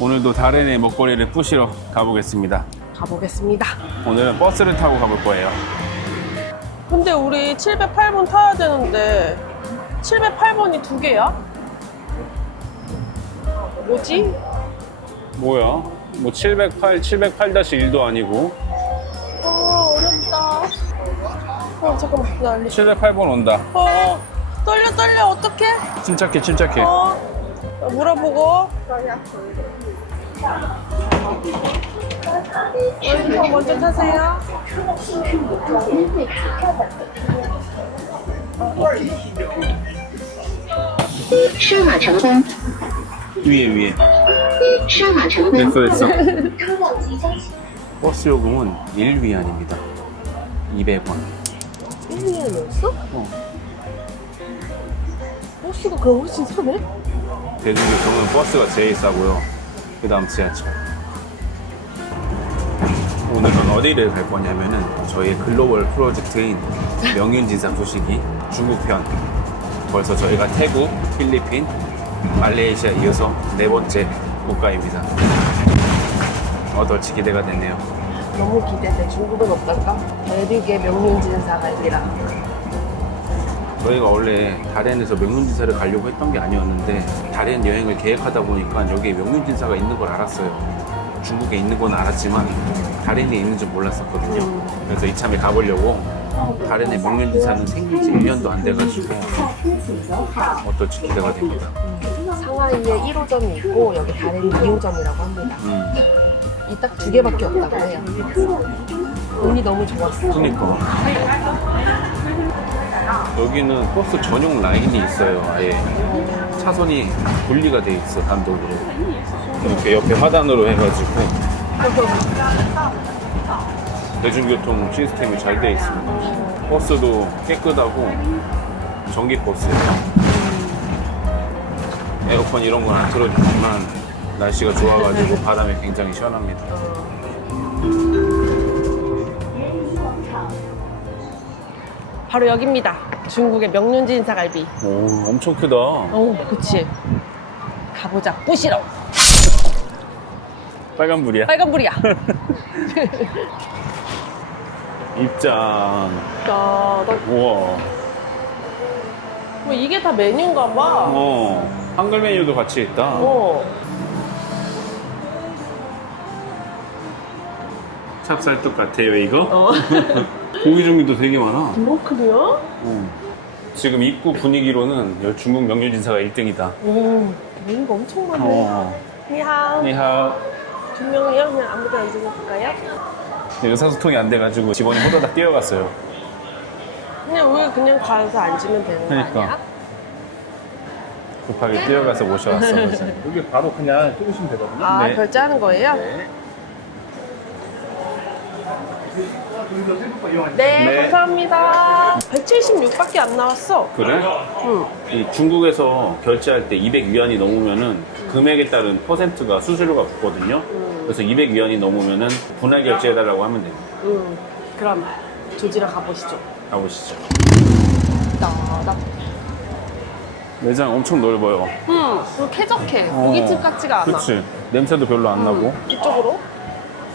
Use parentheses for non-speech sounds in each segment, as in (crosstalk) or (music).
오늘도 다른의 먹거리를 부시러 가보겠습니다. 가보겠습니다. 오늘은 버스를 타고 가볼 거예요. 근데 우리 708번 타야 되는데 708번이 두 개야? 뭐지? 뭐야? 뭐 708, 708-1도 아니고 어 어렵다. 어 잠깐만 기다려. 708번 온다. 어 떨려 떨려 어떡해? 침착해, 침착해. 어 물어보고. 먼저 타세요. 출마 정공. 위에 위에. 출마 정공. 됐어 됐어. (laughs) 버스 요금은 1위안입니다. 200원. 1위안이었어? 어. 버스가 그거 훨씬 싸네? 대중교통은 버스가 제일 싸고요. 그 다음 지하철. 오늘은 어디를 갈 거냐면은 저희의 글로벌 프로젝트인 명륜지사 소식이 중국 편. 벌써 저희가 태국, 필리핀, 말레이시아 이어서 네 번째 국가입니다. 어떨지 기대가 되네요. 너무 기대돼. 중국은 어떨까? 대륙의 명륜진사갈비라. 저희가 원래 다렌에서 명륜진사를 가려고 했던 게 아니었는데 다렌 여행을 계획하다 보니까 여기에 명륜진사가 있는 걸 알았어요. 중국에 있는 건 알았지만 다렌에 있는 줄 몰랐었거든요. 그래서 이참에 가보려고 다렌의 명륜진사는 생긴 지 1년도 안 돼가지고 어떨지 기대가 됩니다. 상하이에 1호점이 있고 여기 다른 2호점이라고 합니다. 음, 이 딱 두 개밖에 없다고 해요. 운이 너무 좋았어. 그니까 여기는 버스 전용 라인이 있어요. 아예 차선이 분리가 돼 있어 단독으로 이렇게 옆에 하단으로 해가지고 대중교통 시스템이 잘 돼 있습니다. 버스도 깨끗하고 전기 버스예요. 에어컨 이런 건 안 틀어주지만 날씨가 좋아가지고 바람이 굉장히 시원합니다. 바로 여기입니다. 중국의 명륜진사갈비. 오, 엄청 크다. 어, 그치. 가보자. 부시러. 빨간불이야. 빨간불이야. (laughs) 입장. 야, 나, 우와. 뭐 이게 다 메뉴인가 봐. 어. 한글 메뉴도 같이 있다. 어. 찹쌀떡 같아요, 이거? 어. (laughs) 고기 종류도 되게 많아. 브로콜리야? 어. 지금 입구 분위기로는 중국 명륜 진사가 1등이다. 오, 메뉴가 엄청 많네. 어. 니하오. 니하. 두 명이요? 그냥 아무데나 앉아서 볼까요? 의사소통이 안 돼가지고 직원이 호다닥 뛰어갔어요. 그냥 우리 그냥 가서 앉으면 되는 거 그러니까. 아니야? 급하게 뛰어가서 모셔왔어. (laughs) 여기 바로 그냥 찍으시면 되거든요. 아, 네. 결제하는 거예요? 네. 네, 네. 감사합니다. 176밖에 안 나왔어. 그래? 응. 이 중국에서 결제할 때 200위안이 넘으면은 금액에 따른 퍼센트가 수수료가 붙거든요. 그래서 200위안이 넘으면은 분할 결제해달라고 하면 됩니다. 응. 그럼 조지러 가보시죠. 가보시죠. 따다. 매장 엄청 넓어요. 응. 그리고 쾌적해. 고깃집 같지가 않아. 그치. 냄새도 별로 안 나고. 이쪽으로?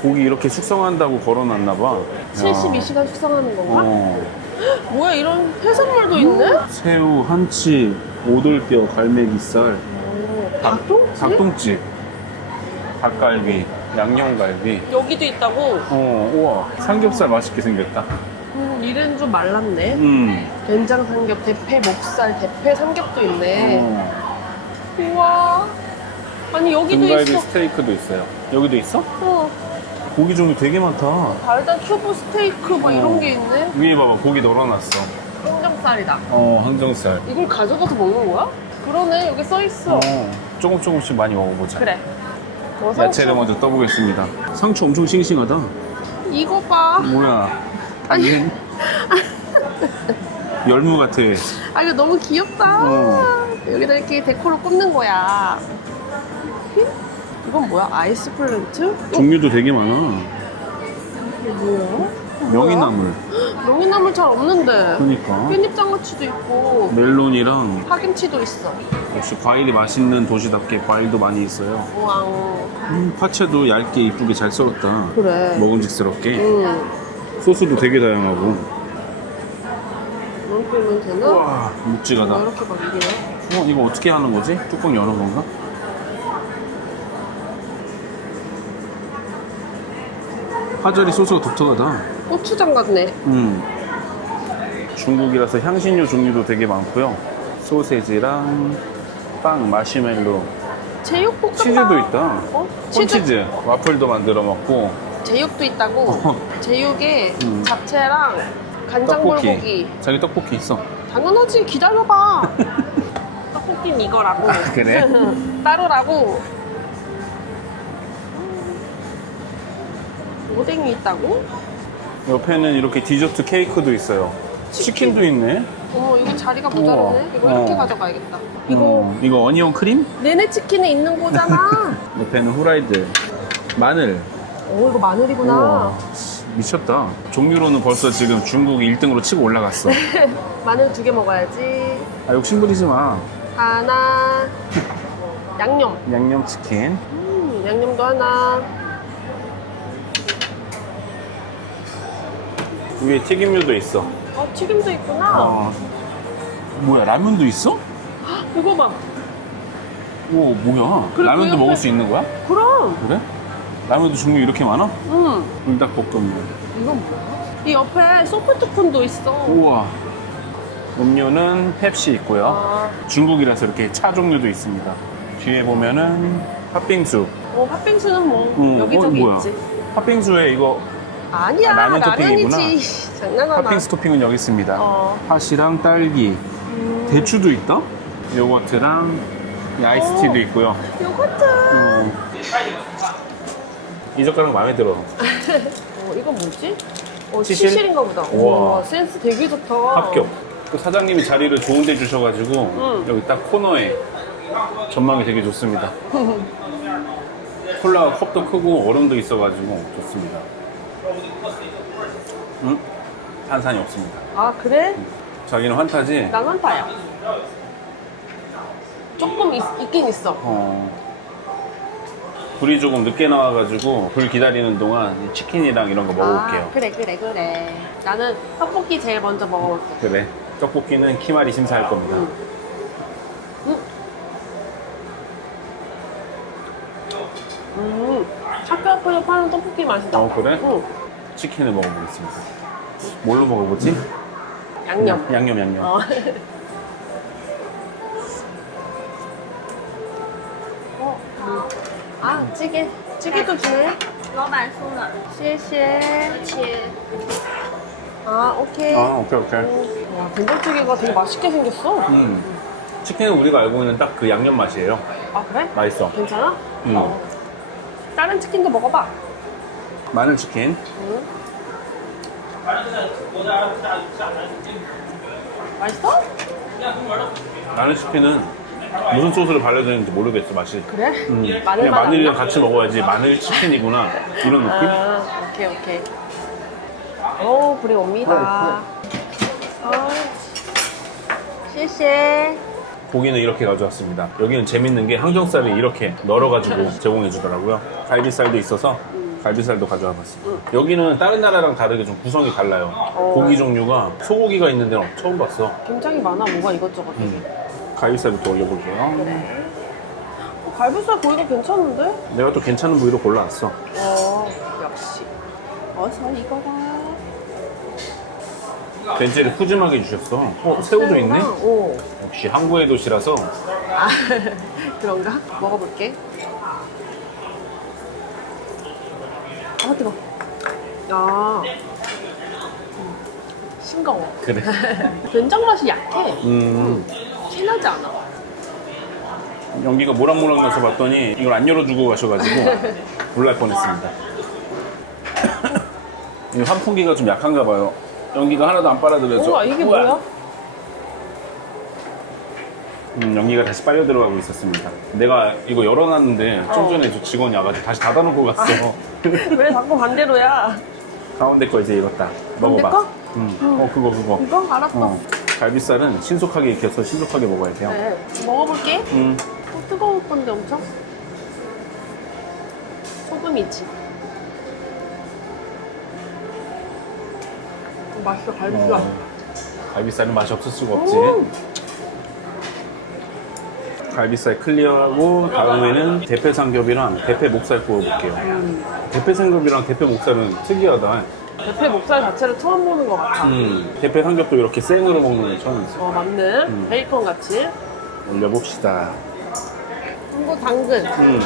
고기 이렇게 숙성한다고 걸어놨나 봐. 72시간 숙성하는 건가? 어. 뭐야, 이런 해산물도 있네? 새우, 한치, 오돌뼈, 갈매기살, 닭똥집? 닭똥집, 닭갈비, 양념갈비. 여기도 있다고? 어, 우와. 삼겹살 맛있게 생겼다. 음, 이래는 좀 말랐네. 음. 된장 삼겹, 대패 목살, 대패 삼겹도 있네. 어. 우와. 아니, 여기도 등갈비 있어. 스테이크도 있어요. 여기도 있어? 어. 고기 종류 되게 많다. 달달 큐브 스테이크 뭐 이런 게 있네. 위에 봐봐, 고기 널어놨어. 항정살이다. 어, 항정살. 이걸 가져가서 먹는 거야? 그러네, 여기 써 있어. 어, 조금 조금씩 많이 먹어보자. 그래. 어, 야채를 상추. 먼저 떠보겠습니다. 상추 엄청 싱싱하다. 이거 봐. 뭐야? 아니. 얘 (laughs) 열무 같아. 아, 이거 너무 귀엽다. 어. 여기다 이렇게 데코를 꽂는 거야. 이건 뭐야? 아이스 플랜트? 어, 종류도 되게 많아. 이게 뭐야? 명이나물. 명이나물 잘 없는데. 그러니까 깻잎 장아찌도 있고 멜론이랑 파김치도 있어. 역시 과일이 맛있는 도시답게 과일도 많이 있어요. 우왕. 음, 파채도 얇게 이쁘게 잘 썰었다. 그래. 먹음직스럽게. 응. 소스도 되게 다양하고. 이렇게 하면 되나? 와, 묵직하다. 아, 이렇게 막 이래요? 어, 이거 어떻게 하는 거지? 뚜껑 여는 건가? 파절이 소스가 독특하다. 고추장 같네. 음. 중국이라서 향신료 종류도 되게 많고요. 소세지랑 빵, 마시멜로, 제육볶음밥. 치즈도 있다. 어? 치즈? 콘치즈, 와플도 만들어 먹고 제육도 있다고. 어. 제육에 음. 잡채랑 간장불고기. 떡볶이. 자기 떡볶이 있어. 당연하지. 기다려봐. (laughs) 떡볶이는 이거라고. 그래? (laughs) 따로라고. 오뎅이 있다고? 옆에는 이렇게 디저트 케이크도 있어요. 치킨. 치킨도 있네. 어머, 이거 자리가 모자르네. 우와. 이거 어. 이렇게 가져가야겠다. 이거 어, 이거 어니언 크림? 내내 치킨에 있는 거잖아. (laughs) 옆에는 후라이드, 마늘. 오, 이거 마늘이구나. 우와, 미쳤다. 종류로는 벌써 지금 중국 1등으로 치고 올라갔어. (laughs) 마늘 두 개 먹어야지. 아, 욕심 부리지 마. 하나. (laughs) 양념. 양념치킨. 음, 양념도 하나. 위에 튀김류도 있어. 어, 튀김도 있구나. 어. 뭐야, 라면도 있어? 이거 봐. 오, 뭐야. 그리고 라면도 그 옆에- 먹을 수 있는 거야? 그럼. 그래? 라면도 종류 이렇게 많아? 음. 불닭볶음면. 이건 뭐야? 이 옆에 소프트콘도 있어. 우와. 음료는 펩시 있고요. 아, 중국이라서 이렇게 차 종류도 있습니다. 뒤에 보면은 팥빙수. 어, 팥빙수는 뭐 음, 여기저기 어, 뭐야? 있지. 팥빙수에 이거 아니야, 아, 라면. 토핑이구나. 장난하나. 팥빙수 토핑은 여기 있습니다. 어. 팥이랑 딸기, 음, 대추도 있다? 요거트랑 이 아이스티도 오. 있고요. 요거트. 어. 이 젓가락 마음에 들어. (laughs) 어, 이건 뭐지? 어, 시실? 시실인가 보다. 우와. 우와, 센스 되게 좋다. 합격. 그 사장님이 자리를 좋은 데 주셔가지고 응. 여기 딱 코너에 전망이 되게 좋습니다. (laughs) 콜라 컵도 크고 얼음도 있어가지고 좋습니다. 응? 탄산이 없습니다. 아, 그래? 자기는 환타지? 난 한파야. 조금 있, 있긴 있어. 어. 불이 조금 늦게 나와가지고 불 기다리는 동안 이 치킨이랑 이런 거 먹어볼게요. 아, 그래, 그래, 그래. 나는 떡볶이 제일 먼저 먹어볼게. 그래. 떡볶이는 키말이 심사할 겁니다. 응. 음. 음, 학교 앞에서 파는 떡볶이 맛이다. 어, 그래? 응. 치킨을 먹어보겠습니다. 뭘로 먹어보지? 양념. 양념, 양념. 어. (laughs) 어, 음. 아, 찌개. 찌개도 주네. 老板送的，谢谢.切 아, 오케이. 아, 오케이, 오케이. 와, 된장찌개가 되게 맛있게 생겼어. 음. 치킨은 우리가 알고 있는 딱 그 양념 맛이에요. 아, 그래? 맛있어. 괜찮아? 음. 어. 다른 치킨도 먹어봐. 마늘 치킨. 응. 맛있어? 마늘 치킨은 무슨 소스를 발라야 되는지 모르겠어, 맛이. 그래? 음. 마늘만 그냥 마늘이랑? 같이 먹어야지 마늘 치킨이구나. 이런 느낌? 아, 오케이, 오케이. 오, 불이 옵니다. 아, 谢谢. 고기는 이렇게 가져왔습니다. 여기는 재밌는 게 항정살이 이렇게 널어가지고 제공해 주더라고요. 갈비살도 있어서 갈비살도 가져와 봤습니다. 여기는 다른 나라랑 다르게 좀 구성이 달라요. 어. 고기 종류가 소고기가 있는 데는 처음 봤어. 굉장히 많아, 뭐가 이것저것. 음. 갈비살부터 올려볼게요. 네. 어, 갈비살 고기가 괜찮은데? 내가 또 괜찮은 부위로 골라왔어. 어, 역시. 어서 이거다. 벤치를 푸짐하게 주셨어. 어, 새우도 있네? 오. 역시 항구의 도시라서 아, (laughs) 그런가? 먹어볼게. 아, 뜨거. 아, 음, 싱거워. 그래. (laughs) 된장 맛이 약해. 음, 진하지 않아. 연기가 모락모락 나서 봤더니 이걸 안 열어주고 가셔가지고 (laughs) 놀랄 뻔했습니다. 이 환풍기가 좀 약한가 봐요. 연기가 하나도 안 빨아들여져. 우와, 이게. 뭐야? 음, 연기가 다시 빨려 들어가고 있었습니다. 내가 이거 열어놨는데 좀 어. 전에 저 직원이 와가지고 다시 닫아놓고 갔어. (laughs) 왜 자꾸 반대로야? 가운데 거 이제 익었다. 먹어봐. 거? 응. 어 그거 그거. 이거 알았어. 어. 갈비살은 신속하게 익혀서 신속하게 먹어야 돼요. 네. 먹어볼게. 음. 어, 뜨거울 건데 엄청. 소금이 있지. 맛있어 갈비가. 어. 갈비살은 맛이 없을 수가 없지. 음. 갈비살 클리어하고 다음에는 대패 삼겹이랑 대패 목살 구워볼게요. 음. 대패 삼겹이랑 대패 목살은 특이하다. 대패 목살 자체를 처음 보는 것 같아. 음. 대패 삼겹도 이렇게 생으로 먹는 건 처음이지. 어 맞네. 음. 베이컨 같이. 올려봅시다. 그리고 당근. 음.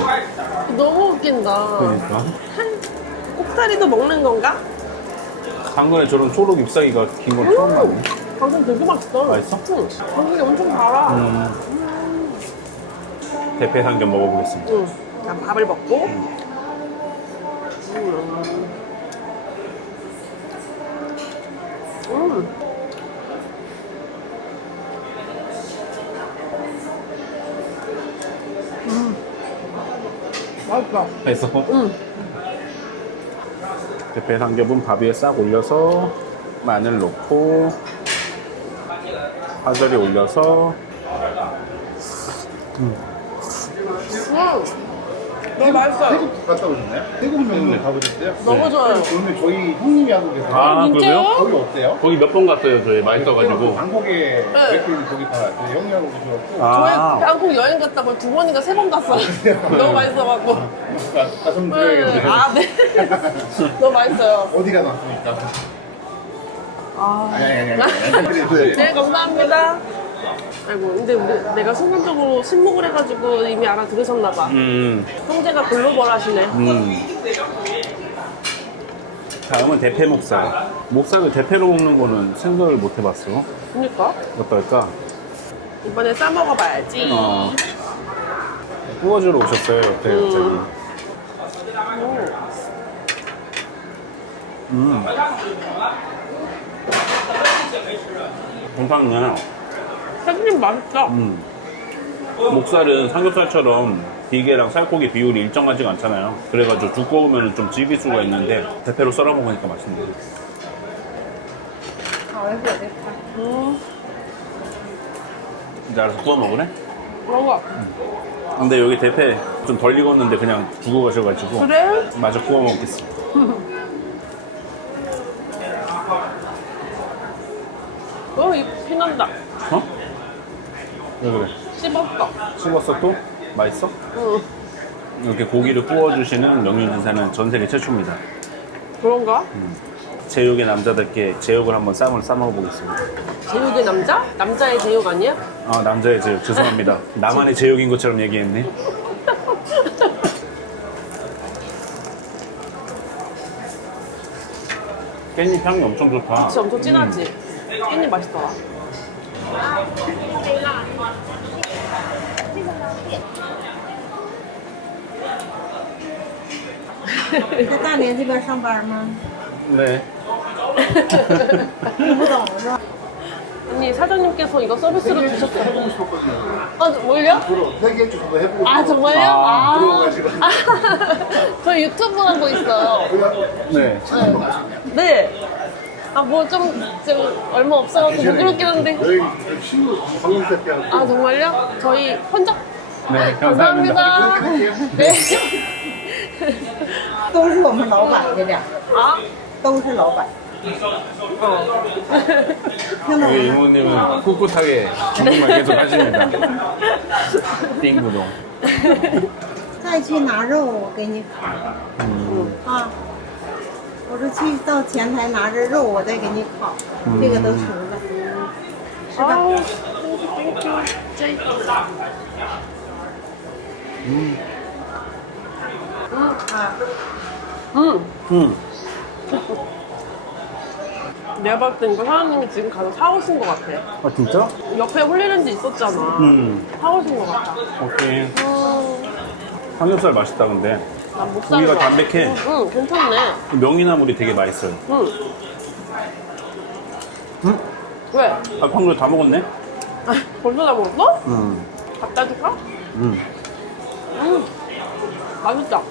너무 웃긴다. 그러니까. 한 꼭다리도 먹는 건가? 당근에 저런 초록 잎사귀가 긴 건 처음 봤네. 당근 되게 맛있어. 맛있어? 응. 당근이 엄청 달아. 음. 대패 삼겹 먹어보겠습니다. 응. 난 밥을 먹고. 음. 음. 음. 맛있어. 맛있어? 응. 대패 삼겹은 밥 위에 싹 올려서 마늘 넣고 파절이 올려서 음. 너무 맛있어요. 태국 갔다 오셨나요? 태국 여행을 가보셨어요? 너무 좋아요. 오늘 저희 형님이 하고 계세요. 아, 진짜요? 그래요? 거기 어때요? 거기 몇 번 갔어요 저희 맛있어가지고 방콕에 네. 맥주는 거기 다 저희 형님 하고 계셔갖고 저희 아 한국 여행 갔다 고 두 번인가 세 번 갔어요. (laughs) 너무 맛있어갖고. 가- 가슴 네. 드려야겠네요. 아, 네. (laughs) 너무 맛있어요. 어디가 났습니까? 아. 아니 아니 아니 아니. 네, 감사합니다. 아이고, 근데 우리, 내가 순간적으로 신목을 해가지고 이미 알아들으셨나 봐. 음, 형제가 글로벌 하시네. 음. 다음은 대패 목살 목살을 대패로 먹는 거는 생각을 못 해봤어 그니까. 어떨까? 이번에 싸 먹어봐야지. 어. 구워주러 오셨어요 옆에 갑자기 음. 음. 괜찮네 사장님 맛있다. 음. 목살은 삼겹살처럼 비계랑 살코기 비율이 일정하지가 않잖아요. 그래가지고 두꺼우면 좀 질길 수가 있는데 대패로 썰어 먹으니까 맛있네요. 음, 이제 알아서 구워 먹으래? 먹어. 근데 여기 대패 좀 덜 익었는데 그냥 두고 가셔가지고 그래? 마저 구워 먹겠습니다. 어, 이 피난다. 어? 왜 그래? 씹었어. 씹었어 또? 맛있어? 응. 이렇게 고기를 구워주시는 명륜진사는 전 세계 최초입니다. 그런가? 제육의 남자답게 제육을 한번 쌈을 싸먹어보겠습니다. 제육의 남자? 남자의 제육 아니야? 아 남자의 제육 죄송합니다. (laughs) 나만의 제육인 것처럼 얘기했네. (laughs) 깻잎 향이 엄청 좋다. 진짜 엄청 진하지? 깻잎 맛있더라. 在大连这边上班吗？ 음. 네. 听不懂是吧？ 언니 사장님께서 이거 서비스로 주셨어요. 아, 뭘요? 세개 정도 해보고 아, 정말요? 아, 들어가지고. 아, (laughs) 저 유튜브 하고 있어요. 네. 네. 아, 뭐 좀, 좀 얼마 없어갖고 부끄럽긴 한데. 저희 친구 방금 세트하고 아, 정말요? 저희 혼자? 네, 감사합니다. 감사합니다. 네. (laughs) 都是我们老板这边， 아, 都是老板。 어. 听懂 우리 吗？ 이모님은 꿋꿋하게 중국말 계속 하십니다. (laughs) 띵구동. 再去拿肉，我给你烤 음. 啊。我说去到前台拿着肉，我再给你烤，这个都熟了。 아우, 땡큐, 땡큐. 음. 음. 내가 봤을 때 이거 사장님이 지금 가서 사오신 것 같아. 아 진짜? 옆에 홀리렌즈 있었잖아. 음. 사오신 것 같아. 오케이. 음, 삼겹살 맛있다 근데 난 목살. 고기가 좋아. 담백해. 응, 응, 괜찮네. 명이나물이 되게 맛있어요. 응. 응? 왜? 아 방금 다 먹었네? 아, (laughs) 벌써 다 먹었어? 음. 갖다 줄까? 음. 음, 맛있다.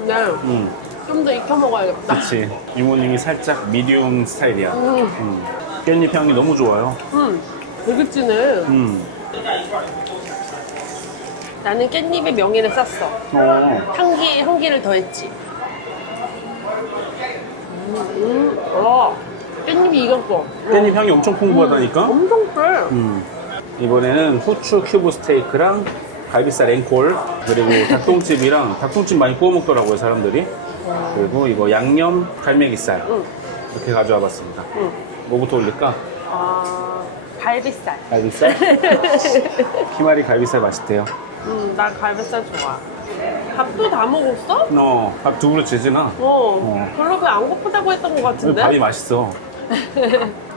근데 음. 좀 더 익혀 먹어야겠다. 그치. 이모님이 살짝 미디움 스타일이야. 음, 음. 깻잎 향이 너무 좋아요. 음, 되게 진해. 음. 나는 깻잎의 명예를 쌌어. 어. 향기, 향기를 더했지. 음, 음, 어. 깻잎이 이겼어. 깻잎 향이 엄청 풍부하다니까? 엄청 세. 음. 이번에는 후추 큐브 스테이크랑 갈비살 앵콜 그리고 닭똥집이랑 닭똥집 많이 구워 먹더라고요 사람들이 그리고 이거 양념 갈매기살 응. 이렇게 가져와 봤습니다 응. 뭐부터 올릴까? 아, 갈비살. 갈비살? (laughs) 키마리 갈비살 맛있대요 음, 나 갈비살 좋아. 밥도 다 먹었어? 너밥 두 그릇 재지나? 어, 어. 별로 배안 고프다고 했던 것 같은데? 밥이 맛있어 (laughs)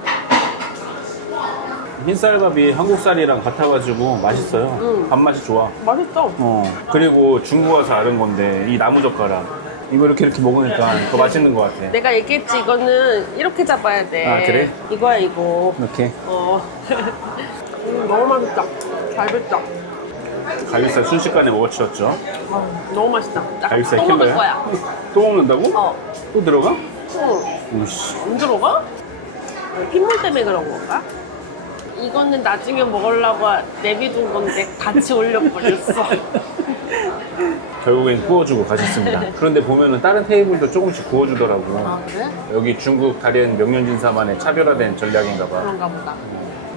흰쌀밥이 한국쌀이랑 같아가지고 맛있어요 응. 밥맛이 좋아 맛있어. 어 그리고 중국 와서 아는 건데 이 나무 젓가락 이거 이렇게 이렇게 먹으니까 더 맛있는 것 같아 내가 얘기했지, 이거는 이렇게 잡아야 돼. 아, 그래? 이거야, 이거. 이렇게 어. (laughs) 음, 너무 맛있다. 갈비살. 갈비살 순식간에 먹어치웠죠 아, 너무 맛있다. 나 갈비살 또 먹을 킬러야? 거야. 또 먹는다고? 어. 또 들어가? 응. 오씨 안 들어가? 핏물 때문에 그런 건가? 이거는 나중에 먹으려고 내비둔 건데 같이 올려버렸어. 결국엔 구워주고 가셨습니다 (laughs) 그런데 보면은 다른 테이블도 조금씩 구워주더라고 아, 그래? 여기 중국 다리엔 명륜진사만의 차별화된 전략인가 봐 그런가 보다.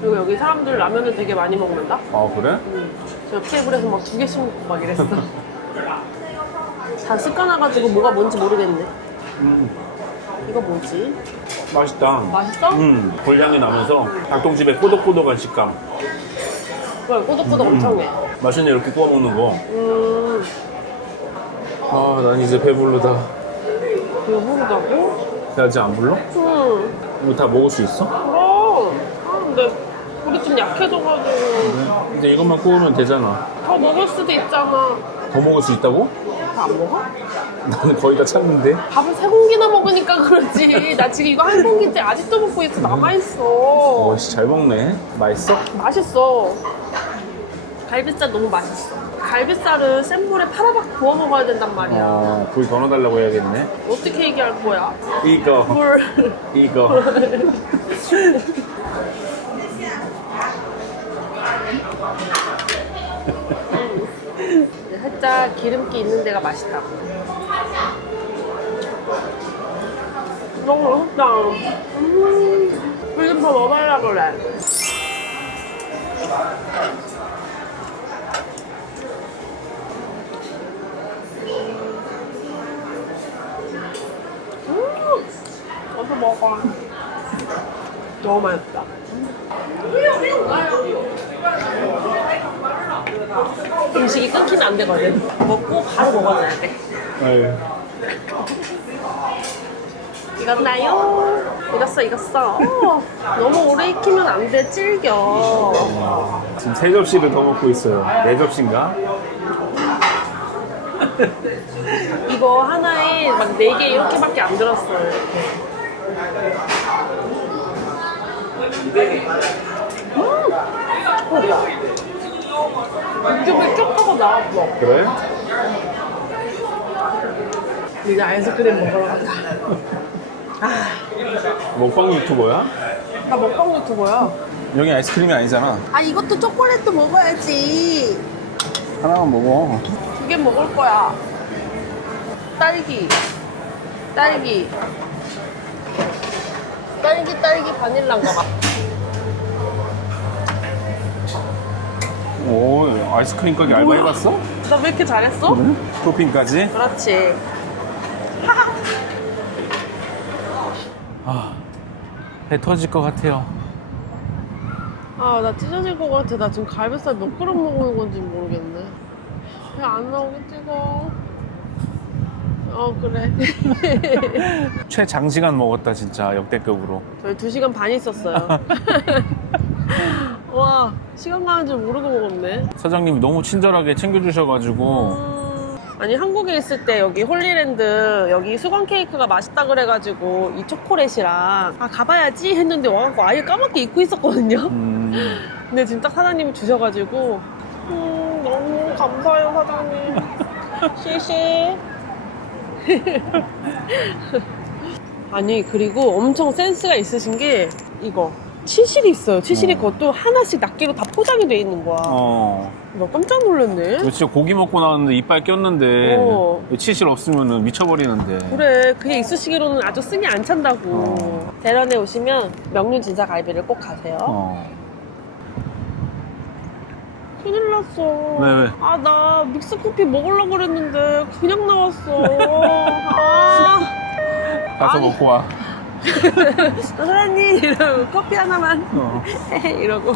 그리고 여기 사람들 라면을 되게 많이 먹는다? 아 그래? 응. 저옆 테이블에서 막 두 개씩 먹고 막 이랬어. (laughs) 다 습관화가지고 뭐가 뭔지 모르겠네. 음 이거 뭐지? 맛있다 맛있어? 음 골향이 나면서 닭똥집의 꼬독꼬독한 식감 그래, 꼬독꼬독 엄청 해. 맛있네 이렇게 구워 먹는 거 음, 아, 난 이제 배부르다. 이거 모르다고? 배 아직 안 불러? 응. 이거 다 먹을 수 있어? 그럼. 아, 근데 우리 좀 약해져가지고 이제 이것만 구우면 되잖아. 더 먹을 수도 있잖아. 더 먹을 수 있다고? 다 안 먹어? 나는 거의 다 찼는데. 밥을 세 공기나 먹으니까 그러지. 나 지금 이거 한 공기째 아직도 먹고 있어. 남아있어. 어, 씨, 잘 먹네. 맛있어? 맛있어. 갈비살 너무 맛있어. 갈비살은 센 불에 파라박 구워 먹어야 된단 말이야. 어, 불 더 넣어달라고 해야겠네. 어떻게 얘기할 거야? 이거, 불. 이거. (laughs) 살짝 기름기 있는 데가 맛있다. 너무 맛있다. 음, 불좀 더 넣어달라 그래. 음, 어서 먹어. 너무 맛있다. 음식이 끊기면 안 되거든. 먹고 바로 먹어줘야 돼. 아유, 익었나요? 익었어, 익었어. 어, 너무 오래 익히면 안 돼, 질겨. 지금 세 접시를 더 먹고 있어요. 네 접시인가? 이거 하나에 막 네 개 이렇게밖에 안 들었어요, 이렇게. 음! 육즙이 쭉 하고 나왔어. 그래? 이제 아이스크림 먹으러 가자. 먹방 유튜버야? 나 먹방 유튜버야. 여기 아이스크림이 아니잖아. 아, 이것도 초콜릿도 먹어야지. 하나만 먹어. 두 개 먹을 거야. 딸기. 딸기. 딸기, 딸기, 바닐라인가 봐. 오, 아이스크림 가게 알바 해봤어? 나 왜 이렇게 잘했어? 토핑까지? 그렇지. 아, 배 터질 것 같아요. 아, 나 찢어질 것 같아. 나 지금 갈비살 몇 그릇 먹는 건지 모르겠네. 배 안 나오게 찍어. 어, 그래. (laughs) 최장시간 먹었다 진짜 역대급으로. 저희 두 시간 반 있었어요. (laughs) 와, 시간 가는 줄 모르고 먹었네. 사장님이 너무 친절하게 챙겨주셔가지고 음, 아니 한국에 있을 때 여기 홀리랜드 여기 수건 케이크가 맛있다 그래가지고 이 초콜릿이랑 아 가봐야지 했는데 와갖고 아예 까맣게 잊고 있었거든요. 음, 근데 지금 딱 사장님이 주셔가지고 음, 너무 감사해요 사장님. (laughs) 시시. (laughs) 아니 그리고 엄청 센스가 있으신 게 이거 치실이 있어요. 치실이 어. 그것도 하나씩 낱개로 다 포장이 돼 있는 거야. 어. 나 깜짝 놀랐네. 이거 진짜 고기 먹고 나왔는데 이빨 꼈는데 어. 치실 없으면 미쳐버리는데. 그래 그게 있으시기로는 아주 승이 안 찬다고. 어. 대련에 오시면 명륜 진사 갈비를 꼭 가세요. 어. 큰일 났어. 왜, 왜? 아, 나 믹스 커피 먹으려고 그랬는데 그냥 나왔어. (laughs) 아, 가서 아니. 먹고 와. (laughs) 사장님 이러고 커피 하나만 어. 이러고.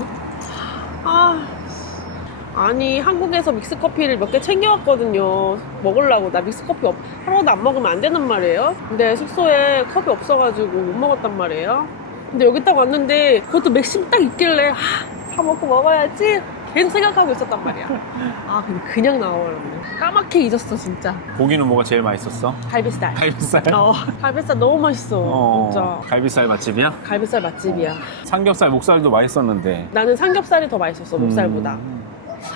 아, 아니 한국에서 믹스커피를 몇 개 챙겨왔거든요. 먹으려고 나 믹스커피 없, 하나도 안 먹으면 안 되는 말이에요. 근데 숙소에 컵이 없어가지고 못 먹었단 말이에요. 근데 여기 딱 왔는데 그것도 맥심 딱 있길래 아, 다 먹고 먹어야지 계속 생각하고 있었단 말이야. 아 근데 그냥 나와버렸네. 까맣게 잊었어 진짜. 고기는 뭐가 제일 맛있었어? 갈비살. 갈비살. 어, 갈비살 너무 맛있어. 어. 진짜. 갈비살 맛집이야? 갈비살 맛집이야. 삼겹살, 목살도 맛있었는데. 나는 삼겹살이 더 맛있었어 목살보다. 음,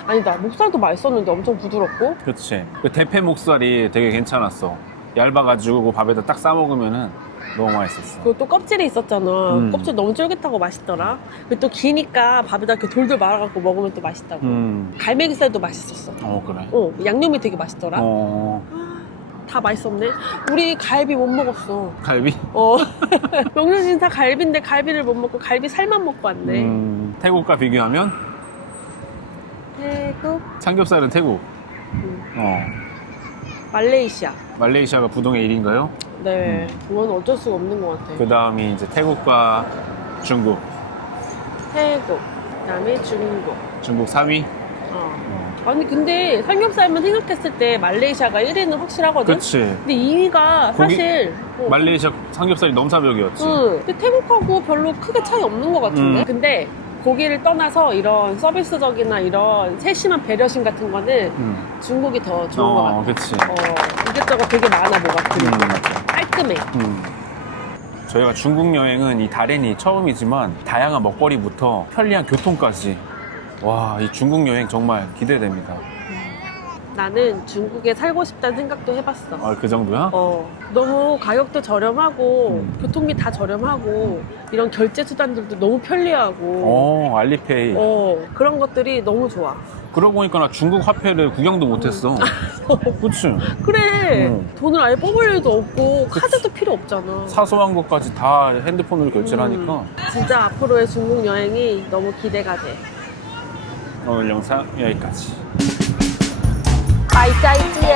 아니다 목살도 맛있었는데 엄청 부드럽고. 그치. 그 대패 목살이 되게 괜찮았어. 얇아가지고 밥에다 딱 싸먹으면은 너무 맛있었어. 그리고 또 껍질이 있었잖아. 음. 껍질 너무 쫄깃하고 맛있더라. 그리고 또 기니까 밥에다 이렇게 돌돌 말아갖고 먹으면 또 맛있다고. 음. 갈매기살도 맛있었어. 어, 그래. 어, 양념이 되게 맛있더라. 어. 다 맛있었네. 우리 갈비 못 먹었어. 갈비? 어. (laughs) 명륜진 다 갈비인데 갈비를 못 먹고 갈비 살만 먹고 왔네. 음, 태국과 비교하면 태국, 삼겹살은 태국. 음. 어. 말레이시아. 말레이시아가 부동의 1인가요? 네, 그건 어쩔 수가 없는 것 같아. 그 다음이 이제 태국과 중국. 태국, 그다음에 중국. 중국 3위? 어. 아니 근데 삼겹살만 생각했을 때 말레이시아가 1위는 확실하거든. 그치. 근데 2위가 고기- 사실 어, 말레이시아 삼겹살이 넘사벽이었지. 응. 근데 태국하고 별로 크게 차이 없는 것 같은데. 음. 근데 고기를 떠나서 이런 서비스적이나 이런 세심한 배려심 같은 거는 음. 중국이 더 좋은 것 어, 같아. 그치. 어, 이것저것 되게 많아 뭐가 그리고 음. 깔끔해. 음. 저희가 중국 여행은 이 다렌이 처음이지만 다양한 먹거리부터 편리한 교통까지 와, 이 중국 여행 정말 기대됩니다. 나는 중국에 살고 싶다는 생각도 해봤어. 아, 그 정도야? 어, 너무 가격도 저렴하고 음. 교통비 다 저렴하고 이런 결제 수단들도 너무 편리하고 어, 알리페이. 어, 그런 것들이 너무 좋아. 그러고 보니까 나 중국 화폐를 구경도 못했어. (laughs) 그치? 그래 음. 돈을 아예 뽑을 일도 없고 카드도 필요 없잖아. 사소한 것까지 다 핸드폰으로 결제를 음. 하니까 진짜 앞으로의 중국 여행이 너무 기대가 돼. 오늘 영상 여기까지. ไปใจเจีย